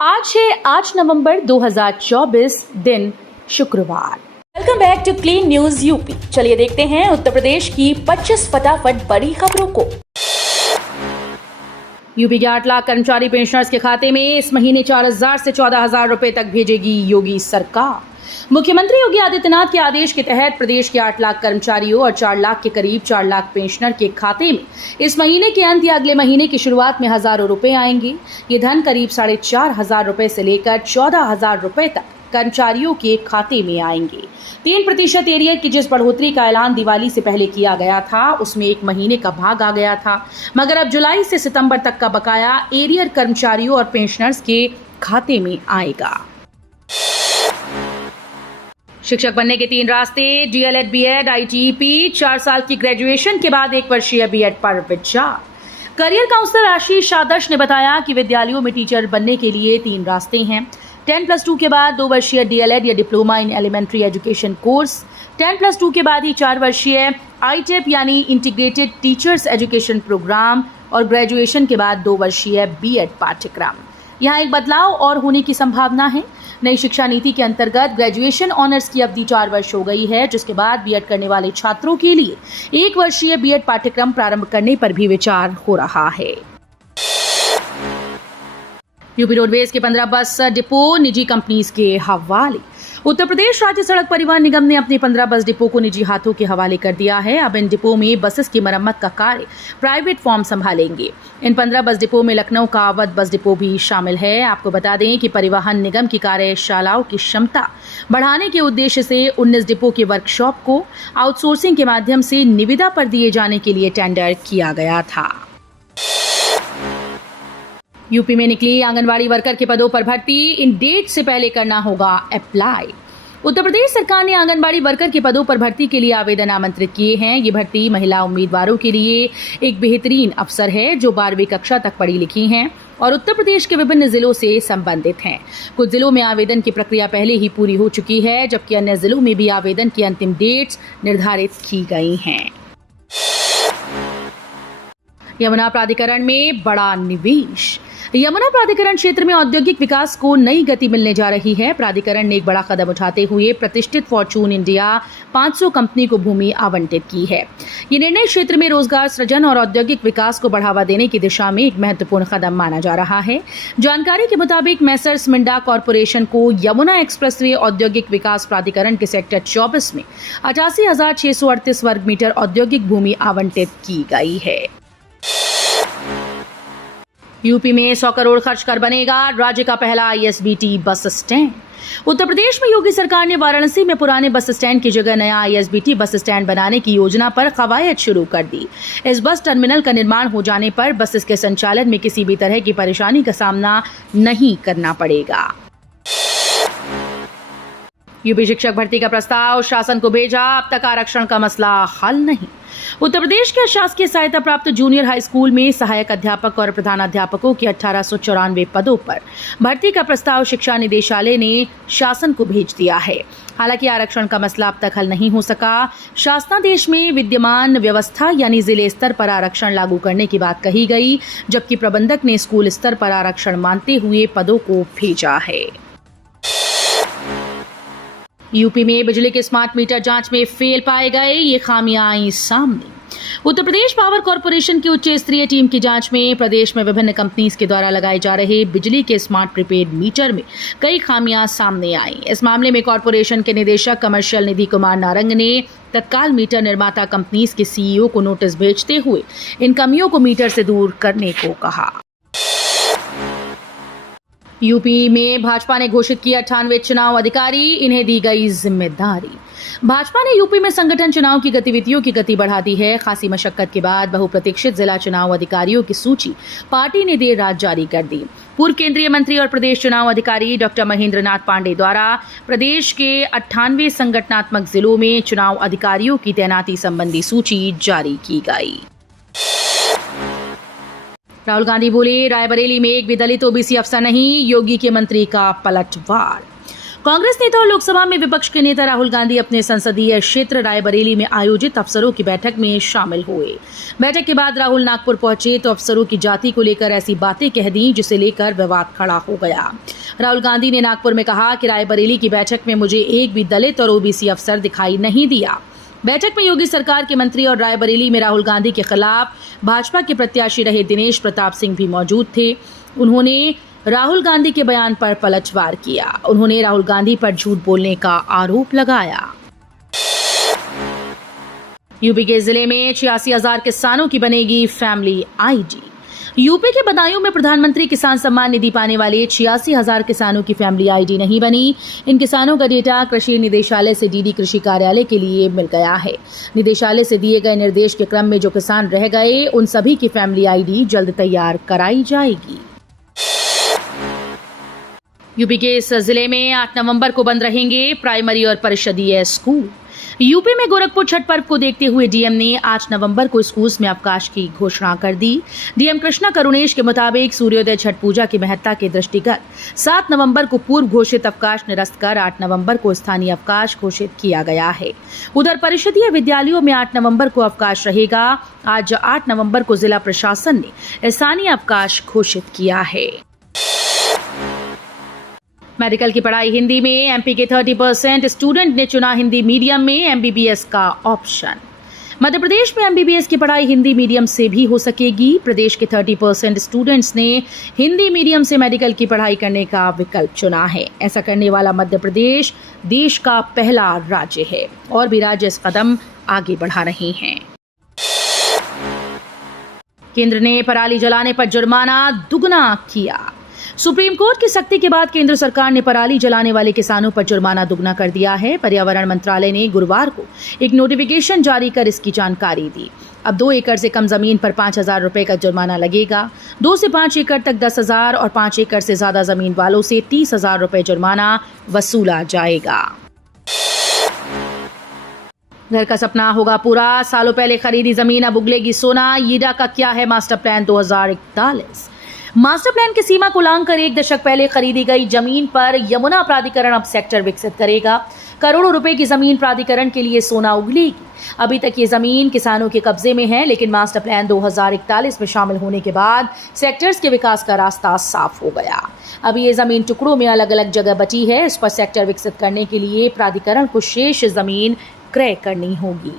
आज है 8 नवंबर 2024 दिन शुक्रवार। Welcome back to clean news UP. चलिए देखते हैं उत्तर प्रदेश की 25 फटाफट बड़ी खबरों को। यूपी के 8 लाख कर्मचारी पेंशनर्स के खाते में इस महीने 4,000 से 14,000 रुपए तक भेजेगी योगी सरकार। मुख्यमंत्री योगी आदित्यनाथ के आदेश के तहत प्रदेश के 8 लाख कर्मचारियों और 4 लाख के करीब 4 लाख पेंशनर के खाते में इस महीने के अंत या अगले महीने की शुरुआत में हजारों रुपए आएंगे। ये धन करीब 4,500 रुपए से लेकर 14,000 रुपए तक कर्मचारियों के खाते में आएंगे। 3% एरियर की जिस बढ़ोतरी का ऐलान दिवाली से पहले किया गया था, उसमें एक महीने का भाग आ गया था, मगर अब जुलाई से सितंबर तक का बकाया एरियर कर्मचारियों और पेंशनर्स के खाते में आएगा। शिक्षक बनने के 3 रास्ते, डीएलएड, बीएड, आईटीईपी, 4 साल की ग्रेजुएशन के बाद 1 वर्षीय बीएड पर विचार। करियर काउंसलर आशीष आदर्श ने बताया कि विद्यालयों में टीचर बनने के लिए 3 रास्ते हैं। 10+2 के बाद 2 वर्षीय डीएलएड या diploma in elementary education course, 10+2 के बाद ही 4 वर्षीय आईटेप यानी इंटीग्रेटेड टीचर्स एजुकेशन प्रोग्राम और ग्रेजुएशन के बाद 2 वर्षीय बीएड पाठ्यक्रम। यहाँ एक बदलाव और होने की संभावना है। नई शिक्षा नीति के अंतर्गत ग्रेजुएशन ऑनर्स की अवधि 4 वर्ष हो गई है, जिसके बाद बीएड करने वाले छात्रों के लिए 1 वर्षीय बीएड पाठ्यक्रम प्रारंभ करने पर भी विचार हो रहा है। यूपी रोडवेज के 15 बस डिपो निजी कंपनीज के हवाले। उत्तर प्रदेश राज्य सड़क परिवहन निगम ने अपने 15 बस डिपो को निजी हाथों के हवाले कर दिया है। अब इन डिपो में बसेस की मरम्मत का कार्य प्राइवेट फर्म संभालेंगे। इन 15 बस डिपो में लखनऊ का अवध बस डिपो भी शामिल है। आपको बता दें कि परिवहन निगम की कार्यशालाओं की क्षमता बढ़ाने के उद्देश्य से 19 डिपो के वर्कशॉप को आउटसोर्सिंग के माध्यम से निविदा पर दिए जाने के लिए टेंडर किया गया था। यूपी में निकली आंगनवाड़ी वर्कर के पदों पर भर्ती, इन डेट से पहले करना होगा अप्लाई। उत्तर प्रदेश सरकार ने आंगनवाड़ी वर्कर के पदों पर भर्ती के लिए आवेदन आमंत्रित किए हैं। ये भर्ती महिला उम्मीदवारों के लिए एक बेहतरीन अवसर है जो 12वीं कक्षा तक पढ़ी लिखी हैं और उत्तर प्रदेश के विभिन्न जिलों से संबंधित हैं। कुछ जिलों में आवेदन की प्रक्रिया पहले ही पूरी हो चुकी है, जबकि अन्य जिलों में भी आवेदन की अंतिम डेट्स निर्धारित की गई हैं। यमुना प्राधिकरण में बड़ा निवेश। यमुना प्राधिकरण क्षेत्र में औद्योगिक विकास को नई गति मिलने जा रही है। प्राधिकरण ने एक बड़ा कदम उठाते हुए प्रतिष्ठित फॉर्चून इंडिया 500 कंपनी को भूमि आवंटित की है। ये निर्णय क्षेत्र में रोजगार सृजन और औद्योगिक विकास को बढ़ावा देने की दिशा में एक महत्वपूर्ण कदम माना जा रहा है। जानकारी के मुताबिक मेसर्स मिंडा कॉरपोरेशन को यमुना एक्सप्रेसवे औद्योगिक विकास प्राधिकरण के सेक्टर 24 में 88,638 वर्ग मीटर औद्योगिक भूमि आवंटित की गई है। यूपी में 100 करोड़ खर्च कर बनेगा राज्य का पहला ISBT bus stand. Uttar Pradesh में योगी सरकार ने वाराणसी में पुराने बस स्टैंड की जगह नया आईएसबीटी बस स्टैंड बनाने की योजना पर कवायद शुरू कर दी। इस बस टर्मिनल का निर्माण हो जाने पर बसेस के संचालन में किसी भी तरह की परेशानी का सामना नहीं करना पड़ेगा। यूपी शिक्षक भर्ती का प्रस्ताव शासन को भेजा, अब तक आरक्षण का मसला हल नहीं। उत्तर प्रदेश के शासकीय सहायता प्राप्त जूनियर हाई स्कूल में सहायक अध्यापक और प्रधानाध्यापकों के 1894 पदों पर भर्ती का प्रस्ताव शिक्षा निदेशालय ने शासन को भेज दिया है। हालांकि आरक्षण का मसला अब तक हल नहीं हो सका। शासनादेश में विद्यमान व्यवस्था यानी जिले स्तर पर आरक्षण लागू करने की बात कही गई, जबकि प्रबंधक ने स्कूल स्तर पर आरक्षण मानते हुए पदों को भेजा है। यूपी में बिजली के स्मार्ट मीटर जांच में फेल पाए गए, ये खामियां आई सामने। उत्तर प्रदेश पावर कॉर्पोरेशन की उच्च स्तरीय टीम की जांच में प्रदेश में विभिन्न कंपनीज के द्वारा लगाए जा रहे बिजली के स्मार्ट प्रीपेड मीटर में कई खामियां सामने आई। इस मामले में कॉर्पोरेशन के निदेशक कमर्शियल निधि कुमार नारंग ने तत्काल मीटर निर्माता कंपनीज के सीईओ को नोटिस भेजते हुए इन कमियों को मीटर से दूर करने को कहा। यूपी में भाजपा ने घोषित किया 98 चुनाव अधिकारी, इन्हें दी गई जिम्मेदारी। भाजपा ने यूपी में संगठन चुनाव की गतिविधियों की गति बढ़ा दी है। खासी मशक्कत के बाद बहुप्रतीक्षित जिला चुनाव अधिकारियों की सूची पार्टी ने देर रात जारी कर दी। पूर्व केंद्रीय मंत्री और प्रदेश चुनाव अधिकारी डॉक्टर महेंद्र नाथ पांडे द्वारा प्रदेश के 98 संगठनात्मक जिलों में चुनाव अधिकारियों की तैनाती संबंधी सूची जारी की गई। राहुल गांधी बोले, रायबरेली में एक भी दलित ओबीसी अफसर नहीं, योगी के मंत्री का पलटवार। कांग्रेस नेता और लोकसभा में विपक्ष के नेता राहुल गांधी अपने संसदीय क्षेत्र रायबरेली में आयोजित अफसरों की बैठक में शामिल हुए। बैठक के बाद राहुल नागपुर पहुंचे तो अफसरों की जाति को लेकर ऐसी बातें कह दी जिसे लेकर विवाद खड़ा हो गया। राहुल गांधी ने नागपुर में कहा कि रायबरेली की बैठक में मुझे एक भी दलित और ओबीसी अफसर दिखाई नहीं दिया। बैठक में योगी सरकार के मंत्री और रायबरेली में राहुल गांधी के खिलाफ भाजपा के प्रत्याशी रहे दिनेश प्रताप सिंह भी मौजूद थे। उन्होंने राहुल गांधी के बयान पर पलटवार किया। उन्होंने राहुल गांधी पर झूठ बोलने का आरोप लगाया। यूपी के जिले में 86,000 किसानों की बनेगी फैमिली आईडी। यूपी के बदायूं में प्रधानमंत्री किसान सम्मान निधि पाने वाले 86,000 किसानों की फैमिली आईडी नहीं बनी। इन किसानों का डेटा कृषि निदेशालय से डीडी कृषि कार्यालय के लिए मिल गया है। निदेशालय से दिए गए निर्देश के क्रम में जो किसान रह गए उन सभी की फैमिली आईडी जल्द तैयार कराई जाएगी। यूपी के इस जिले में 8 नवंबर को बंद रहेंगे प्राइमरी और परिषदीय स्कूल। यूपी में गोरखपुर छठ पर्व को देखते हुए डीएम ने 8 नवंबर को स्कूल्स में अवकाश की घोषणा कर दी। डीएम कृष्णा करुणेश के मुताबिक सूर्योदय छठ पूजा की महत्ता के दृष्टिगत 7 नवंबर को पूर्व घोषित अवकाश निरस्त कर 8 नवंबर को स्थानीय अवकाश घोषित किया गया है। उधर परिषदीय विद्यालयों में 8 नवंबर को अवकाश रहेगा। आज 8 नवंबर को जिला प्रशासन ने स्थानीय अवकाश घोषित किया है। मेडिकल की पढ़ाई हिंदी में एमपी के 30% स्टूडेंट ने चुना हिंदी मीडियम में एमबीबीएस का ऑप्शन। मध्य प्रदेश में एमबीबीएस की पढ़ाई हिंदी मीडियम से भी हो सकेगी। प्रदेश के 30% स्टूडेंट्स ने हिंदी मीडियम से मेडिकल की पढ़ाई करने का विकल्प चुना है। ऐसा करने वाला मध्य प्रदेश देश का पहला राज्य है और भी राज्य इस कदम आगे बढ़ा रहे हैं। केंद्र ने पराली जलाने पर जुर्माना दुगना किया। सुप्रीम कोर्ट की सख्ती के बाद केंद्र सरकार ने पराली जलाने वाले किसानों पर जुर्माना दुगना कर दिया है। पर्यावरण मंत्रालय ने गुरुवार को एक नोटिफिकेशन जारी कर इसकी जानकारी दी। अब 2 एकड़ से कम जमीन पर 5,000 रुपए का जुर्माना लगेगा। 2 से 5 एकड़ तक 10,000 और 5 एकड़ से ज्यादा जमीन वालों से 30,000 रुपए जुर्माना वसूला जाएगा। घर का सपना होगा पूरा। सालों पहले खरीदी जमीन अब उगलेगी सोना। यीडा का क्या है मास्टर प्लान 2041। मास्टर प्लान की सीमा को लांघकर 1 दशक पहले खरीदी गई जमीन पर यमुना प्राधिकरण अब सेक्टर विकसित करेगा। करोड़ों रुपए की जमीन प्राधिकरण के लिए सोना उगलेगी। अभी तक ये जमीन किसानों के कब्जे में है, लेकिन मास्टर प्लान 2041 में शामिल होने के बाद सेक्टर्स के विकास का रास्ता साफ हो गया। अभी ये जमीन टुकड़ों में अलग अलग जगह बची है। इस पर सेक्टर विकसित करने के लिए प्राधिकरण को शेष जमीन क्रय करनी होगी।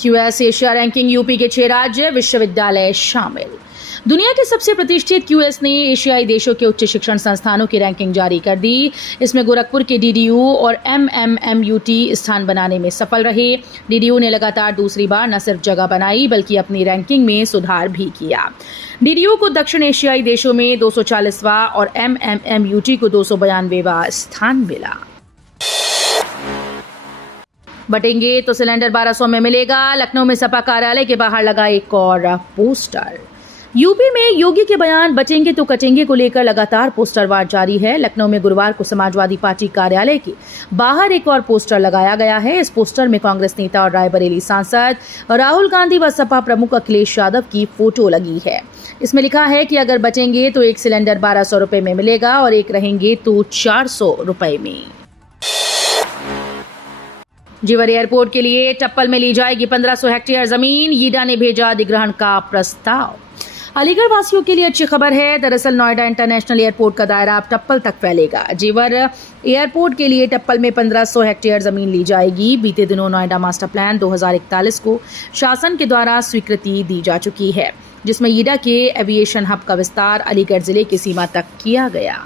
क्यूएस एशिया रैंकिंग यूपी के 6 राज्य विश्वविद्यालय शामिल। दुनिया के सबसे प्रतिष्ठित क्यूएस ने एशियाई देशों के उच्च शिक्षण संस्थानों की रैंकिंग जारी कर दी। इसमें गोरखपुर के डीडीयू और एमएमएमयूटी स्थान बनाने में सफल रहे। डीडीयू ने लगातार दूसरी बार न सिर्फ जगह बनाई बल्कि अपनी रैंकिंग में सुधार भी किया। डीडीयू को दक्षिण एशियाई देशों में 240वां और एमएमएमयूटी को 292वां स्थान मिला। बटेंगे तो सिलेंडर 1200 में मिलेगा। लखनऊ में सपा कार्यालय के बाहर लगा एक और पोस्टर। यूपी में योगी के बयान बचेंगे तो कचेंगे को लेकर लगातार पोस्टरवार जारी है। लखनऊ में गुरुवार को समाजवादी पार्टी कार्यालय के बाहर एक और पोस्टर लगाया गया है। इस पोस्टर में कांग्रेस नेता और रायबरेली सांसद राहुल गांधी व सपा प्रमुख अखिलेश यादव की फोटो लगी है। इसमें लिखा है कि अगर बचेंगे तो एक सिलेंडर 1200 रुपए में मिलेगा और एक रहेंगे तो 400 रुपए में। जेवर एयरपोर्ट के लिए टप्पल में ली जाएगी 1500 हेक्टेयर जमीन। यीडा ने भेजा अधिग्रहण का प्रस्ताव। अलीगढ़ वासियों के लिए अच्छी खबर है। दरअसल नोएडा इंटरनेशनल एयरपोर्ट का दायरा अब टप्पल तक फैलेगा। जेवर एयरपोर्ट के लिए टप्पल में 1500 हेक्टेयर जमीन ली जाएगी। बीते दिनों नोएडा मास्टर प्लान 2041 को शासन के द्वारा स्वीकृति दी जा चुकी है, जिसमें यीडा के एविएशन हब का विस्तार अलीगढ़ जिले की सीमा तक किया गया।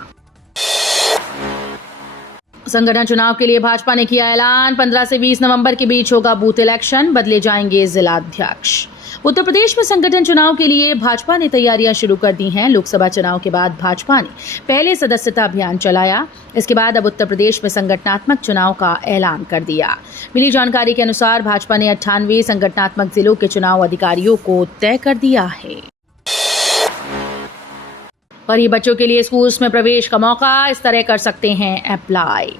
संगठन चुनाव के लिए भाजपा ने किया ऐलान। 15 से 20 नवंबर के बीच होगा बूथ इलेक्शन, बदले जाएंगे जिलाध्यक्ष। उत्तर प्रदेश में संगठन चुनाव के लिए भाजपा ने तैयारियां शुरू कर दी हैं। लोकसभा चुनाव के बाद भाजपा ने पहले सदस्यता अभियान चलाया। इसके बाद अब उत्तर प्रदेश में संगठनात्मक चुनाव का ऐलान कर दिया। मिली जानकारी के अनुसार भाजपा ने 98 संगठनात्मक जिलों के चुनाव अधिकारियों को तय कर दिया है। गरीब बच्चों के लिए स्कूल्स में प्रवेश का मौका इस तरह कर सकते हैं अप्लाई।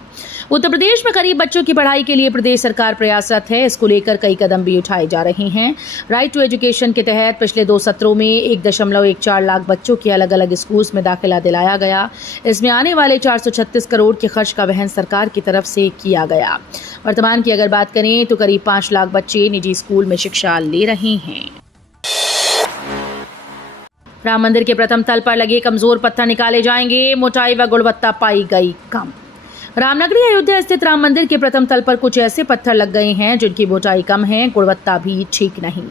उत्तर प्रदेश में गरीब बच्चों की पढ़ाई के लिए प्रदेश सरकार प्रयासरत है। इसको लेकर कई कदम भी उठाए जा रहे हैं। राइट टू एजुकेशन के तहत पिछले 2 सत्रों में 1.14 लाख बच्चों की अलग अलग स्कूल्स में दाखिला दिलाया गया। इसमें आने वाले 436 करोड़ के खर्च का वहन सरकार की तरफ से किया गया। वर्तमान की अगर बात करें तो करीब 5 लाख बच्चे निजी स्कूल में शिक्षा ले रहे हैं। राम मंदिर के प्रथम तल पर लगे कमजोर पत्थर निकाले जाएंगे, मोटाई व गुणवत्ता पाई गई कम। रामनगरी अयोध्या स्थित राम मंदिर के प्रथम तल पर कुछ ऐसे पत्थर लग गए हैं जिनकी मोटाई कम है, गुणवत्ता भी ठीक नहीं।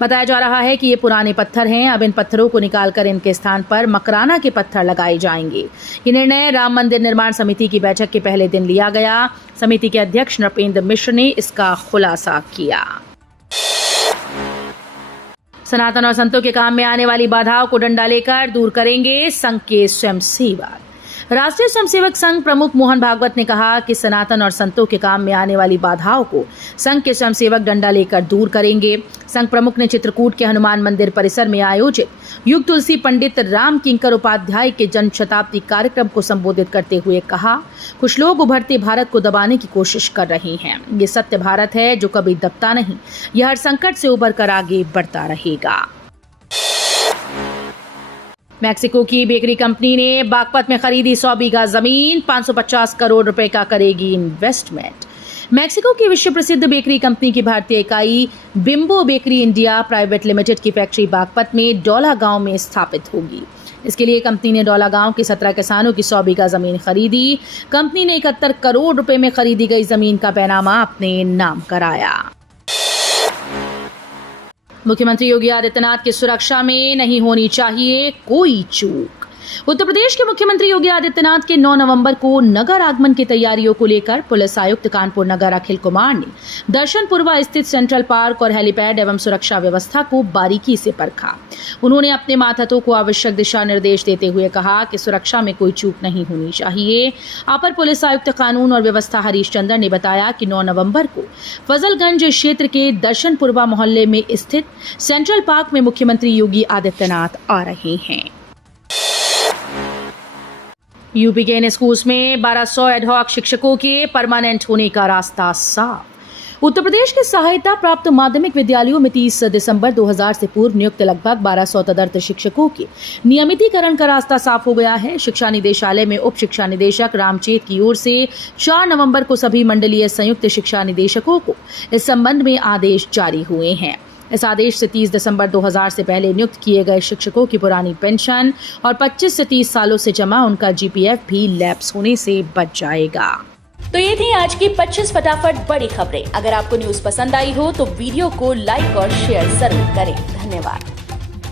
बताया जा रहा है कि ये पुराने पत्थर हैं। अब इन पत्थरों को निकालकर इनके स्थान पर मकराना के पत्थर लगाए जाएंगे। ये निर्णय राम मंदिर निर्माण समिति की बैठक के पहले दिन लिया गया। समिति के अध्यक्ष नृपेंद्र मिश्र ने इसका खुलासा किया। सनातन और संतों के काम में आने वाली बाधाओं को डंडा लेकर दूर करेंगे संघ के स्वयंसेवक। राष्ट्रीय स्वयंसेवक संघ प्रमुख मोहन भागवत ने कहा कि सनातन और संतों के काम में आने वाली बाधाओं को संघ के स्वयंसेवक डंडा लेकर दूर करेंगे। संघ प्रमुख ने चित्रकूट के हनुमान मंदिर परिसर में आयोजित युग तुलसी पंडित राम किंकर उपाध्याय के जन्म शताब्दी कार्यक्रम को संबोधित करते हुए कहा, कुछ लोग उभरते भारत को दबाने की कोशिश कर रहे हैं। ये सत्य भारत है जो कभी दबता नहीं। यह हर संकट से उबर कर आगे बढ़ता रहेगा। मैक्सिको की बेकरी कंपनी ने बागपत में खरीदी 100 बीघा जमीन, 550 करोड़ रुपए का करेगी इन्वेस्टमेंट। मैक्सिको की विश्व प्रसिद्ध बेकरी कंपनी की भारतीय इकाई bimbo bakery India private limited की फैक्ट्री बागपत में डोला गांव में स्थापित होगी। इसके लिए कंपनी ने डोला गांव के 17 किसानों की 100 बीघा जमीन खरीदी। कंपनी ने 71 करोड़ रुपए में खरीदी गई जमीन का बैनामा अपने नाम कराया। मुख्यमंत्री योगी आदित्यनाथ की सुरक्षा में नहीं होनी चाहिए कोई चूक। उत्तर प्रदेश के मुख्यमंत्री योगी आदित्यनाथ के 9 नवंबर को नगर आगमन की तैयारियों को लेकर पुलिस आयुक्त कानपुर नगर अखिल कुमार ने दर्शनपुरवा स्थित सेंट्रल पार्क और हेलीपैड एवं सुरक्षा व्यवस्था को बारीकी से परखा। उन्होंने अपने मातहतों को आवश्यक दिशा निर्देश देते हुए कहा कि सुरक्षा में कोई चूक नहीं होनी चाहिए। अपर पुलिस आयुक्त कानून और व्यवस्था हरीश चंद्र ने बताया कि 9 नवंबर को फजलगंज क्षेत्र के दर्शनपुरवा मोहल्ले में स्थित सेंट्रल पार्क में मुख्यमंत्री योगी आदित्यनाथ आ रहे हैं। यूपी के इन स्कूल्स में 1200 एडहॉक शिक्षकों के परमानेंट होने का रास्ता साफ। उत्तर प्रदेश के सहायता प्राप्त माध्यमिक विद्यालयों में 30 दिसंबर 2000 से पूर्व नियुक्त लगभग 1200 तदर्थ शिक्षकों के नियमितीकरण का रास्ता साफ हो गया है। शिक्षा निदेशालय में उप शिक्षा निदेशक रामचेत की ओर से 4 नवंबर को सभी मंडलीय संयुक्त शिक्षा निदेशकों को इस संबंध में आदेश जारी हुए हैं। इस आदेश से 30 दिसंबर 2000 से पहले नियुक्त किए गए शिक्षकों की पुरानी पेंशन और 25 से 30 सालों से जमा उनका जीपीएफ भी लैप्स होने से बच जाएगा। तो ये थी आज की 25 फटाफट बड़ी खबरें। अगर आपको न्यूज पसंद आई हो तो वीडियो को लाइक और शेयर जरूर करें। धन्यवाद।